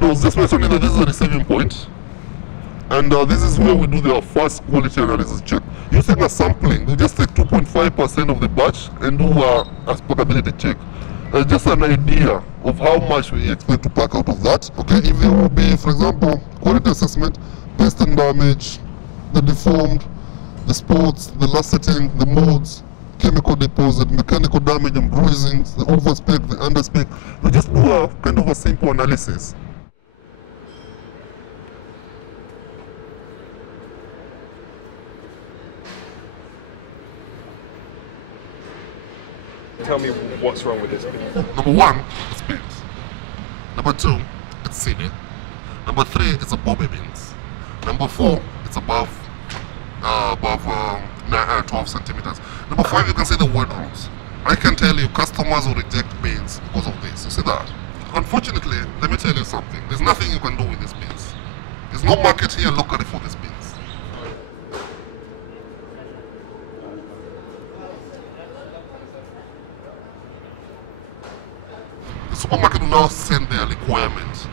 I was just mentioning that this is a receiving point, and this is where we do the first quality analysis check. Using a sampling, we just take 2.5% of the batch and do a packability check. Just an idea of how much we expect to pack out of that. Okay, if there will be, for example, quality assessment, pest and damage, the deformed, the spots, the laceting, the molds, chemical deposit, mechanical damage and bruising, the overspec, the underspec. We just do a kind of a simple analysis. Tell me what's wrong with this bin. Number one, it's beans. Number two, it's seeded. Number three, it's a bobby beans. Number four, it's above 12 centimeters. Number five, you can see the word rules. I can tell you customers will reject beans because of this. You see that? Unfortunately, let me tell you something. There's nothing you can do with these beans. There's no market here locally for these beans. The supermarket will now send their requirements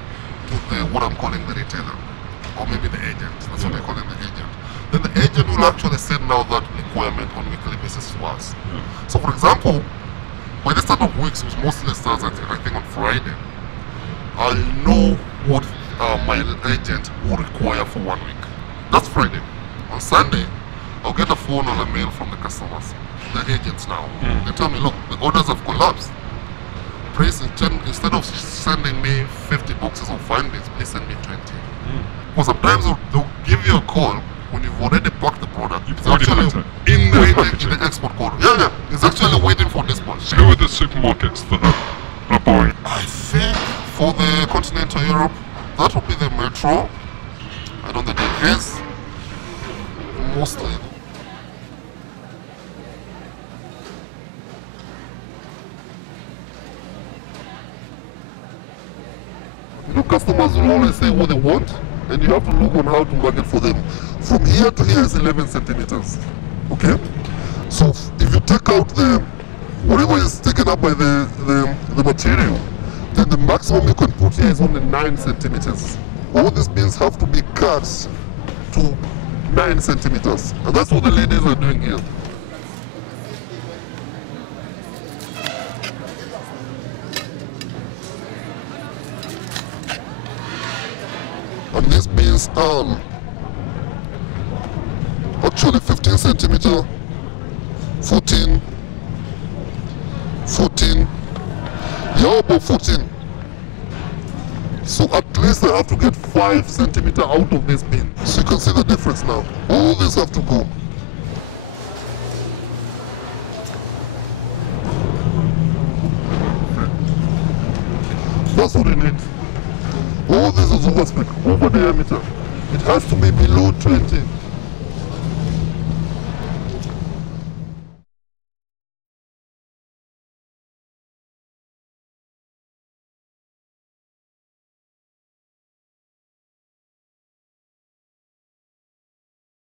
to what I'm calling the retailer, or maybe the agent. That's what I call it, the agent. Then the agent will actually send out that requirement on a weekly basis to us. So for example, by the start of weeks, which mostly starts I think on Friday, I'll know what my agent will require for 1 week. That's Friday. On Sunday, I'll get a phone or a mail from the customers, the agents now. They tell me, look, the orders have collapsed. Please, instead of sending me 50 boxes of findings, please send me 20. Because sometimes they'll give you a call when you've already packed the product. It's actually in the export code. Yeah, it's actually waiting for dispatch. Who are the supermarkets that are buying? I think for the continental Europe, that would be the Metro. I don't think it is. Mostly. You know, customers will always say what they want, and you have to look on how to market for them. From here to here is 11 centimeters. Okay? So if you take out whatever is taken up by the material, then the maximum you can put here is only 9 centimeters. All these beans have to be cut to 9 centimeters. And that's what the ladies are doing here. And these beans are actually 15 centimeter, 14, yeah, about 14. So at least I have to get 5 centimeter out of this bin. So you can see the difference now. All these have to go. That's what we need. All this is overspec, over diameter. It has to be below 20.